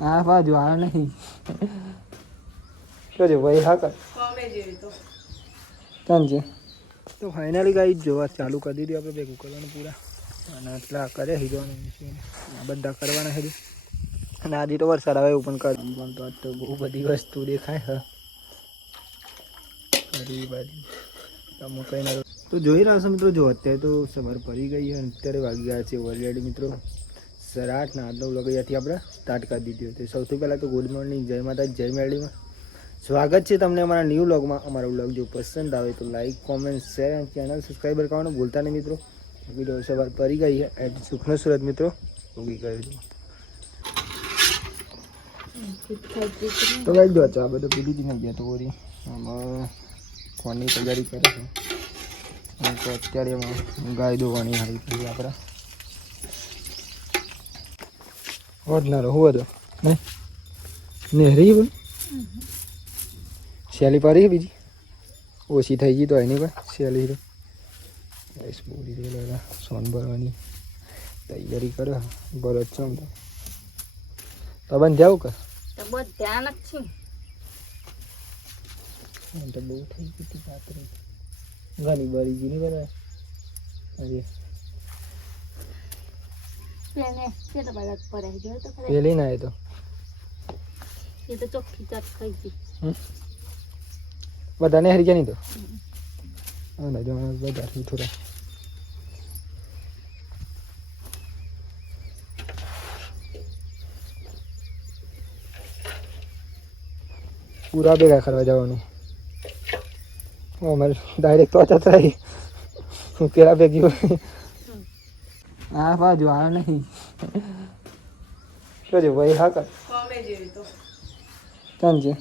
આ બાજુ આ નહીં જોજે ભાઈ હા કર કેમ છે તો ફાઇનલી ગાઈસ જોવા ચાલુ કરી દીધી આપણે ભેગું કરવાનું પૂરા અને એટલા કરે હીરોને આ બધા કરવાના છે અને આજે તો વરસાદ આવે એવું પણ કર પણ તો આજ તો બહુ બધી વસ્તુ દેખાય હા બધી બધી તમે કઈ ના તો જોઈ રહ્યા છો મિત્રો જો અત્યારે તો સવાર પડી ગઈ અને અત્યારે વાગી ગયા છે ઓલરેડી મિત્રો 8:30 ના આજનો વ્લોગ અહીંયાથી આપણે સ્ટાર્ટ કરી દીધો હતો સૌથી પહેલાં તો ગુડ મોર્નિંગ જય માતા જય મેરડીમાં સ્વાગત છે તમને અમારા ન્યૂ વ્લોગમાં અમારો વ્લોગ જો પસંદ આવે તો લાઈક કોમેન્ટ શેર અને ચેનલ સબસ્ક્રાઈબર કરવાનું ભૂલતા નહીં મિત્રો વિડીયો સવાર પડી ગઈ છે એટ સુખનો સુરત મિત્રો ઉગી ગયું તો ગાઈ જો ચા બધું પીધી જ નહીં ગયા તો ઓરી આમાં ફોનની તૈયારી કરે છે અને તો અત્યારે એમાં ગાય દોવાની હારી થઈ આપણે ઓઢનારો હું હતો નહીં નેહરી પણ શેલી પારી છે બીજી ઓછી થઈ ગઈ તો એની પણ શેલી તો બોલી દે સોન ભરવાની તૈયારી કરે બરોબર છે આમ તો બંધ જાવ કે ધ્યાન જ છે તો બહુ થઈ ગઈ હતી પાતળી ઘણી બળી ગઈ નહીં બધા પેલી ના એ તો ચોખ્ખી ચાટ ખાઈ ગઈ બધાને હરી ગયા નહીં તો બધા થોડા પૂરા ભેગા કરવા જવાનું અમારે ડાયરેક્ટ તો રહી હું પેલા ભેગી હોય આ બાજુ આ નહીં જોજે ભાઈ હા કર કેમ છે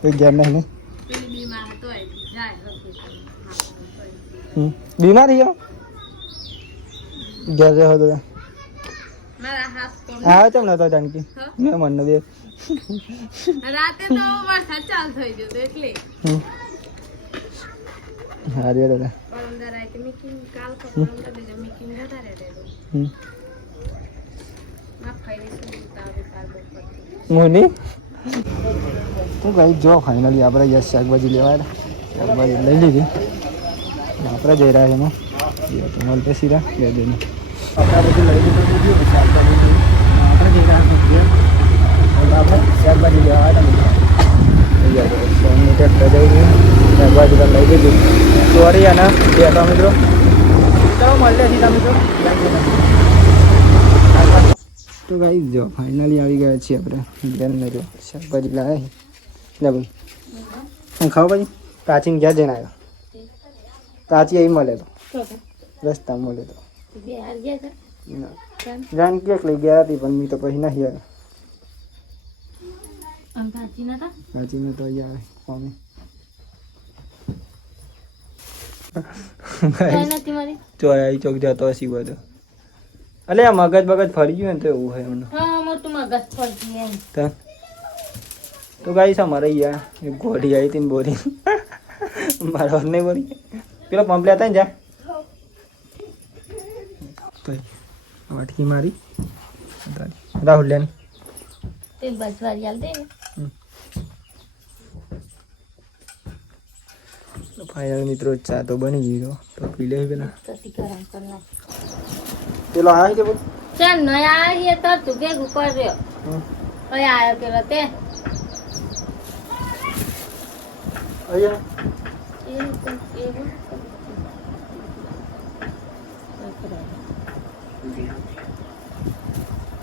કોઈ ઘેર નહીં બીમાર થઈ જાઓ ઘેર જવા તો હા તેમ નતો જાણકી મેં મન બે રાતે તો વરસાદ ચાલુ થઈ ગયો એટલે હા રે દાદા પરમદા રાતે મીટિંગ કાલ પરમદા બીજા મીટિંગ જતા રહે માં ફાઈલે સુતાવે કાલ બપોર મોની તો ગાઈ જો ફાઇનલી આપણે યસ શાકભાજી લેવા શાકભાજી લઈ લીધી આપણે જઈ રહ્યા એમાં તો મળતે સીધા બે જઈને આપણે બધું લઈ લીધું શાકભાજી આપણે જઈ રહ્યા આપણે શાકભાજી લેવા આવ્યા સોની ટ્રેક્ટર જઈ રહ્યું શાકભાજી પણ લઈ લીધું સોરી અને બે હતા મિત્રો ચલો મળતે સીધા મિત્રો તો ગાઈ જો ફાઇનલી આવી ગયા છીએ આપણે બેનને જો શાકભાજી લાવ્યા લે ભાઈ ખાઓ ભાઈ પ્રાચીન ક્યાં જઈને આવ્યો પ્રાચી અહીં મળે તો રસ્તા મળે તો જાણ ક્યાંક લઈ ગયા હતી પણ મેં તો પછી નહીં આવ્યો પ્રાચીને તો અહીંયા આવે ચોરાઈ ચોક જતો હસી બધો અલે આ મગજ બગજ ફરી ગયું ને તો એવું હોય એમને તો ગાઈ અમારે અહીંયા એક ઘોડી આવી હતી ને બોરી મારા વાત નહીં બોરી પેલો પંપ લેતા ને જા વાટકી મારી રાહુલ લેની ફાઇનલ મિત્રો ચા તો બની ગયો તો પી લે પેલા પેલો આવી છે ચાલ નયા આવીએ તો તું ભેગું કર્યો કઈ આવ્યો પેલો તે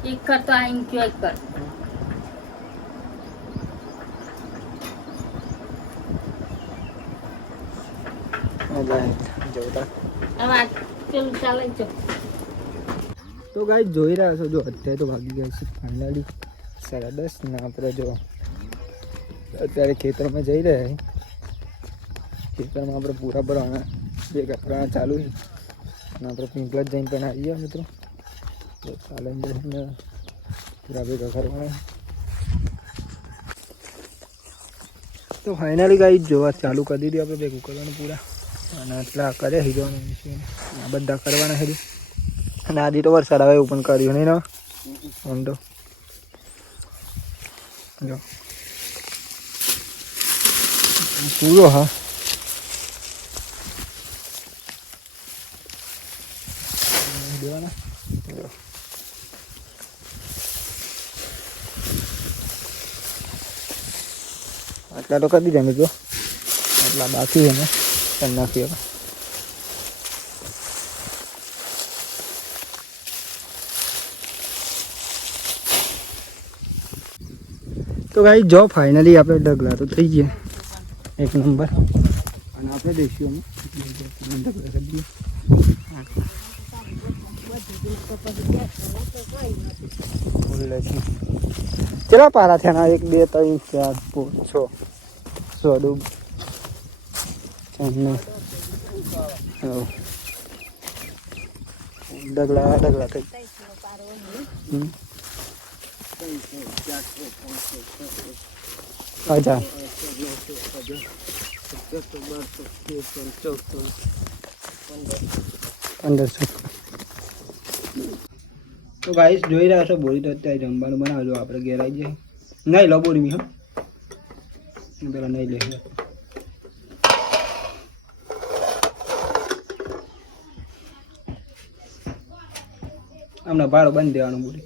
એક કર તો આઈ ગયો એક કર ચાલે છે તો ગાઈ જોઈ રહ્યા છો જો અત્યારે તો ભાગી ગયા છે ફાઇનલી 10:30 ને આપણે જો અત્યારે ખેતરમાં જઈ રહ્યા ખેતરમાં આપણે પૂરા ભરવાના ભેગા કરવાના ચાલુ છે અને આપણે પિંપલા જઈને પણ આવી ગયા મિત્રો તો ચાલે જઈને પૂરા ભેગા કરવાના તો ફાઇનલી ગાઈ જોવા ચાલુ કરી દીધી આપણે ભેગું કરવાનું પૂરા અને એટલા કરે હીરોને આ બધા કરવાના છે અને આજે તો વરસાદ આવે એવું પણ કર્યું નહીં ને ઊંડો જો પૂરો હા દેવાના જો આટલા તો કરી દીધા મિત્રો આટલા બાકી છે ને કરી નાખીએ તો ગાઈ જો ફાઇનલી આપણે ડગલા તો થઈ ગયા એક નંબર અને આપણે દઈશું અમે ડગલા કરી દઈએ કેટલા પારા થયા 1 2 3 4 5 6 ડૂબ ડગલા ડગલા થઈ અચ્છા 1500 તો ગાઈસ જોઈ રહ્યા છો બોરી તો અત્યારે જમવાનું બનાવજો આપણે ઘેર આવી જાય નહીં લો બોરી મી હા પેલા નહીં લે હમણાં ભાડો બંધ દેવાનું બોરી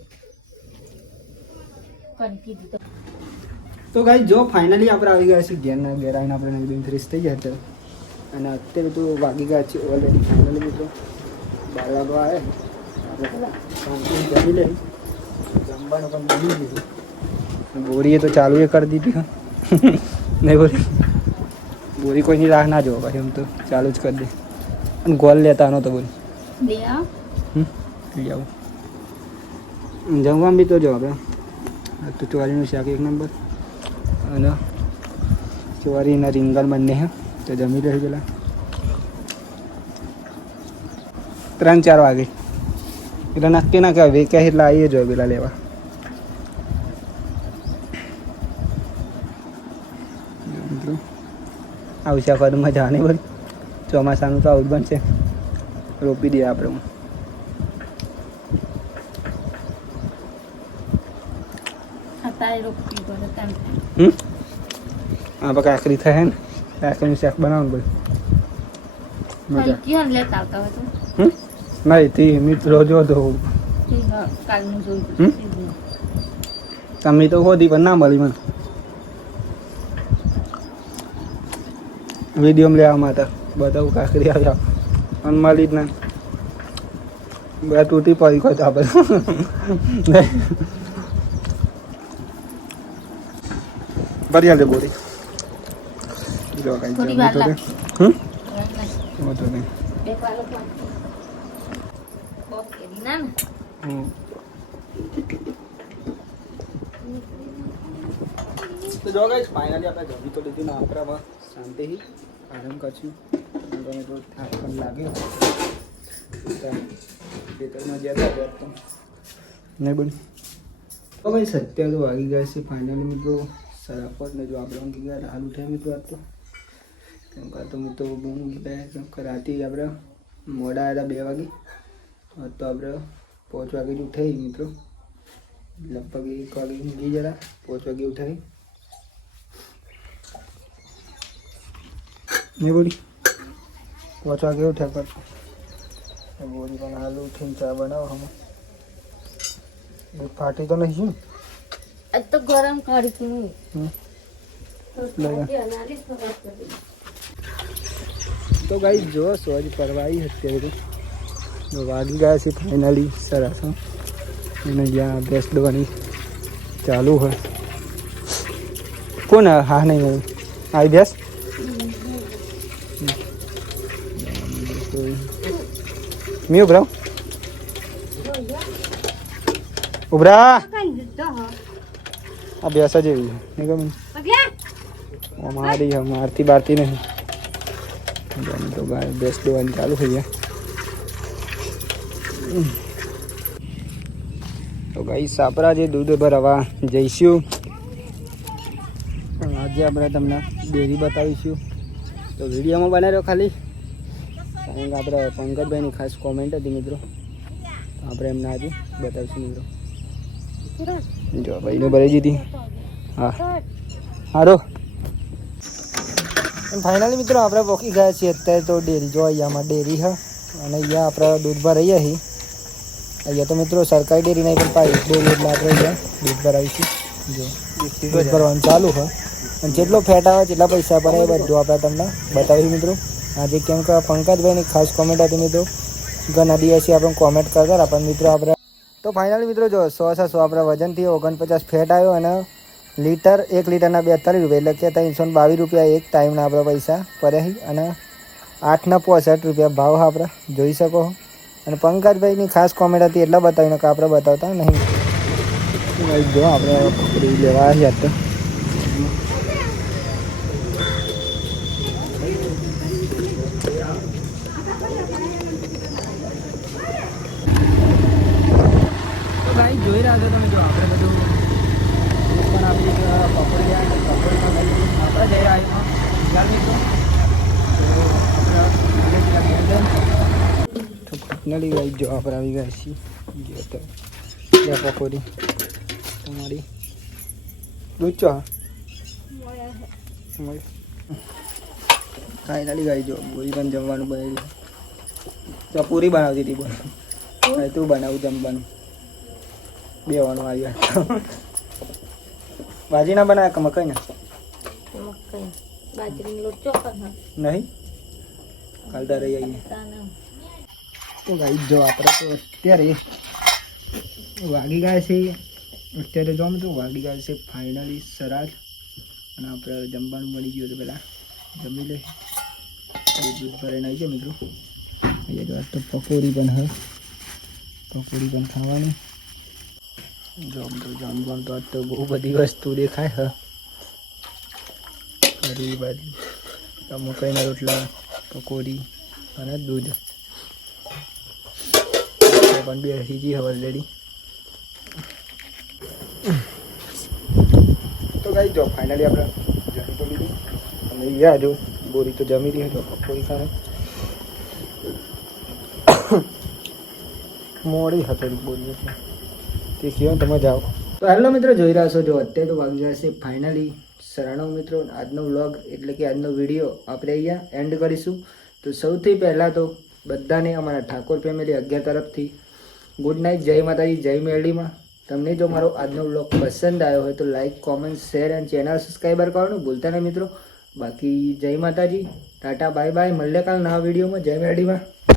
તો ગાઈસ જો ફાઇનલી આપણે આવી ગયા છીએ ઘેરના ઘેર આવીને આપણે એકદમ ફ્રેશ થઈ ગયા હતા અને અત્યારે તો વાગી ગયા છે ઓલરેડી ફાઇનલી મિત્રો 12 વાગવા આવે આપણે જમી લઈ જમવાનું પણ બની દીધું બોરીએ તો ચાલુ એ કરી દીધી હા નહીં બોરી કોઈની રાહ ના જોવો ભાઈ એમ તો ચાલુ જ કરી દે અને ગોલ લેતા નહોતો બોરી લઈ આવું જમવામાં બી તો જો આપણે તો ચોરીનું શાક 1 નંબર અને ચોરીના રીંગણ બંને હે તો જમી રહી પેલા 3-4 વાગે એટલે નક્કી ના કહેવાય વેક્યા એટલે આવીએ જોઈએ પેલા લેવા આવશે ફર મજા નહીં બધી ચોમાસાનું તો આવું જ બનશે રોપી દઈએ આપણે હા બકા આખરી થાય ને આખરીનું શાક બનાવવાનું બધું નહીં તે મિત્રો જો તો તમે તો હોતી પણ ના મળી મને વિડીયો લેવા માટે બતાવું કાકરી આવ્યા અને મળી જ ના બે તૂટી પડી કોઈ આપણે ભરી હાલ દે બોરી જો કઈ જમી તો દે તો જો ગાઈસ ફાઇનલી આપણે જમી તો લીધી ને આપણે શાંતિથી આરામ કરશું મને તો થાક પણ લાગ્યો ખેતરમાં જ્યાં હતા તો નહીં બન તો ભાઈ 7 વાગી ગયા છે ફાઇનલી મિત્રો 5:30 ને જો આપણે ઊંઘી ગયા હાલ ઉઠ્યા મિત્રો આજ તો કેમ કે તો મિત્રો બહુ ઉઠ્યા કેમ કે રાતે આપણે મોડા આવ્યા 2 વાગે તો આપણે 5 વાગે જ ઉઠાઈ મિત્રો લગભગ 1 વાગે ઊંઘી જરા 5 વાગે ઉઠાઈ નહીં બોલી 5 વાગે ઉઠ્યા પર બોલી પણ હાલ ઉઠીને ચા બનાવો હમણાં ફાટી તો નહીં તો ગરમ કરી તો ગાઈસ જો સોજ પરવાઈ અત્યારે તો વાગી ગયા છે ફાઇનલી સરસ અને જ્યાં ભેંસ દોવાની ચાલુ હોય કોણ હા નહીં આવી ભેંસ મેં ઉભરાવ ઉભરા આ ભેંસ જ એવી છે ગમે મારી મારતી બારતી નહીં તો ગાય ભેંસ દોવાની ચાલુ થઈ ગયા તો ગાઈ સાપરા જે દૂધ ભરવા જઈશું આજે આપણે તમને ડેરી બતાવીશું તો વિડીયોમાં બનાવી રહ્યો ખાલી કારણ કે આપણે પંકજભાઈની ખાસ કોમેન્ટ હતી મિત્રો તો આપણે એમને આજે બતાવીશું મિત્રો જો ભાઈને ભરાઈ દીધી. હા સારું. ફાઇનલી મિત્રો આપણે પહોંચી ગયા છીએ અત્યારે તો ડેરી. જો અહીંયામાં ડેરી છે અને અહીંયા આપણે દૂધ ભરાઈએ છીએ. અહીંયા તો મિત્રો સરકારી ડેરી નહીં પણ પાઇપ ડેરી એટલે આપણે અહીંયા દૂધ ભરાવીશું. જો દૂધ ભરવાનું ચાલુ છે અને જેટલો ફેટ આવે જેટલા પૈસા પડે એ બધું આપણે તમને બતાવીશું મિત્રો. આજે કેમ કે પંકજભાઈની ખાસ કોમેન્ટ હતી મિત્રો, ઘણા દિવસથી આપણે કોમેન્ટ કરતા હતા પણ મિત્રો આપણે તો ફાઇનલી મિત્રો જો 100 આપણા વજનથી 49 ફેટ આવ્યો અને લીટર 1 લીટરના 42 રૂપિયા એટલે કે 322 રૂપિયા એક ટાઈમના આપણા પૈસા પડ્યા અને 8 ના 65 રૂપિયા ભાવ આપણે જોઈ શકો. અને પંકજભાઈની ખાસ કોમેન્ટ હતી એટલા બતાવીને કે આપણે બતાવતા નહીં. જો આપણે પકડી લેવા આવ્યા તો જોઈ રહ્યા છો તમે. જો આપણે બધું પણ આપણી પકોડી આપણે જઈ રહ્યા તો ફાઇનલી ગાઈ જો આપણે આવી ગયા છીએ. જો તો પકોડી તમારી દૂધ ચા ફાઇનલી ગાઈ જો પૂરી પણ જમવાનું બનાવ્યું. તો પૂરી બનાવતી હતી બોલ તું બનાવું જમવાનું બેવાનું આવ્યા. ભાજી ના બનાવે કે મકાઈ ના બાજરીનો લોટ ચોખા નહીં કાલતા રહી આવીએ. તો ગાઈ જો આપણે તો અત્યારે વાગી ગયા છે. અત્યારે જો તો વાગી ગયા છે ફાઇનલી સરાજ અને આપણે જમવાનું મળી ગયું તો પહેલાં જમી લે. દૂધ ભરાઈને આવી છે મિત્રો. અહીંયા જો તો પકોડી પણ હોય, પકોડી પણ ખાવાની. જો જમવાનું તો આજ તો બહુ બધી વસ્તુ દેખાય હ. કઢી બાજુ મકાઈના રોટલા, પકોડી અને દૂધ પણ બેસી ગઈ હવે ઓલરેડી. તો ગાઈ જો ફાઇનલી આપણે જમી તો લીધી અને યાર જો બોરી તો જમી રહી તો પકોડી ખાને મોડી હતી બોરી એટલે તે કહેવાય તમે જાઓ. તો હેલો મિત્રો જોઈ રહ્યા છો જો અત્યારે તો વાગી ગયા છે ફાઇનલી 9 મિત્રો. આજનો વ્લોગ એટલે કે આજનો વિડીયો આપણે અહીંયા એન્ડ કરીશું. તો સૌથી પહેલાં તો બધાને અમારા ઠાકોર ફેમિલી 11 તરફથી ગુડ નાઇટ, જય માતાજી, જય મેરડીમાં. તમને જો મારો આજનો વ્લોગ પસંદ આવ્યો હોય તો લાઇક, કોમેન્ટ, શેર અને ચેનલ સબસ્ક્રાઈબર કરવાનું ભૂલતા નહીં મિત્રો. બાકી જય માતાજી, ટાટા, બાય બાય. મળીએ કાલ નવા વિડીયોમાં. જય મેરડીમાં.